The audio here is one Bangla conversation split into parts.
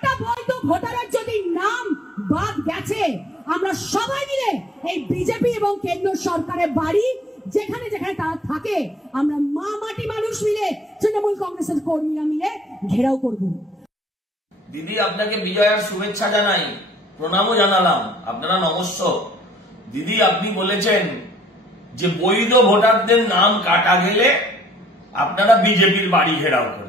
একটা বৈধ ভোটারের যদি নাম বাদ গেছে, আমরা সবাই মিলে এই বিজেপি এবং কেন্দ্র সরকারের বাড়ি যেখানে যেখানে তারা থাকে, আমরা মা মাটি মানুষ মিলে, তৃণমূল কংগ্রেসের কর্মীরা মিলে ঘেরাও করব। দিদি, আপনাকে বিজয়ার শুভেচ্ছা জানাই, প্রণামও জানালাম। আপনারা নমস্য। দিদি, আপনি বলেছেন যে বৈধ ভোটারদের নাম কাটা গেলে আপনারা বিজেপির বাড়ি ঘেরাও করবেন।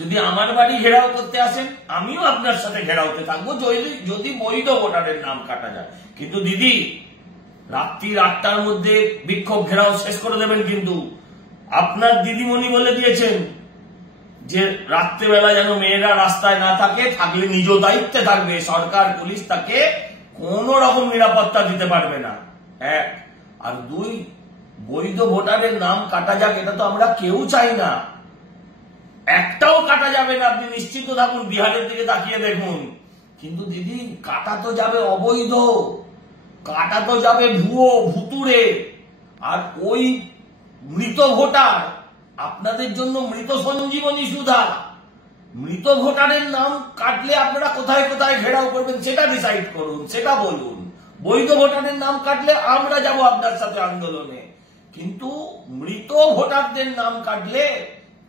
যদি আমার বাড়ি ঘেরাও করতে আসেন, আমিও আপনার সাথে ঘেরাওতে থাকবো যদি বৈধ ভোটারের নাম কাটা যায়। কিন্তু দিদি, রাত্রি 8টার মধ্যে বিক্ষোভ ঘেরাও শেষ করে দেবেন। কিন্তু আপনার দিদিমণি বলে দিয়েছেন যে রাত্রেবেলা যেন মেয়েরা রাস্তায় না থাকে, থাকলে নিজ দায়িত্বে থাকবে, সরকার পুলিশ তাকে কোন রকম নিরাপত্তা দিতে পারবে না। 1 আর 2, বৈধ ভোটারের নাম কাটা যাক, এটা তো আমরা কেউ চাই না। একটাও কাটা যাবে না, আপনি নিশ্চিত থাকুন। বিহারের দিকে তাকিয়ে দেখুন। কিন্তু দিদি, কাটা তো যাবে অবৈধ, কাটা তো যাবে ভুয়ো ভুতুরে। আর ওই মৃত ভোটার আপনাদের জন্য মৃত সঞ্জীবনী সুধা। মৃত ভোটারের নাম কাটলে আপনারা কোথায় কোথায় ঘেরাও করবেন সেটা ডিসাইড করুন, সেটা বলুন। বৈধ ভোটারের নাম কাটলে আমরা যাব আপনার সাথে আন্দোলনে, কিন্তু মৃত ভোটারদের নাম কাটলে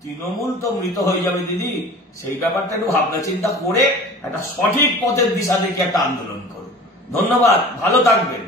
তৃণমূল তো মৃত হয়ে যাবে। দিদি, সেই ব্যাপারটা একটু ভাবনা চিন্তা করে একটা সঠিক পথের দিশা দেখে একটা আন্দোলন করুন। ধন্যবাদ, ভালো থাকবেন।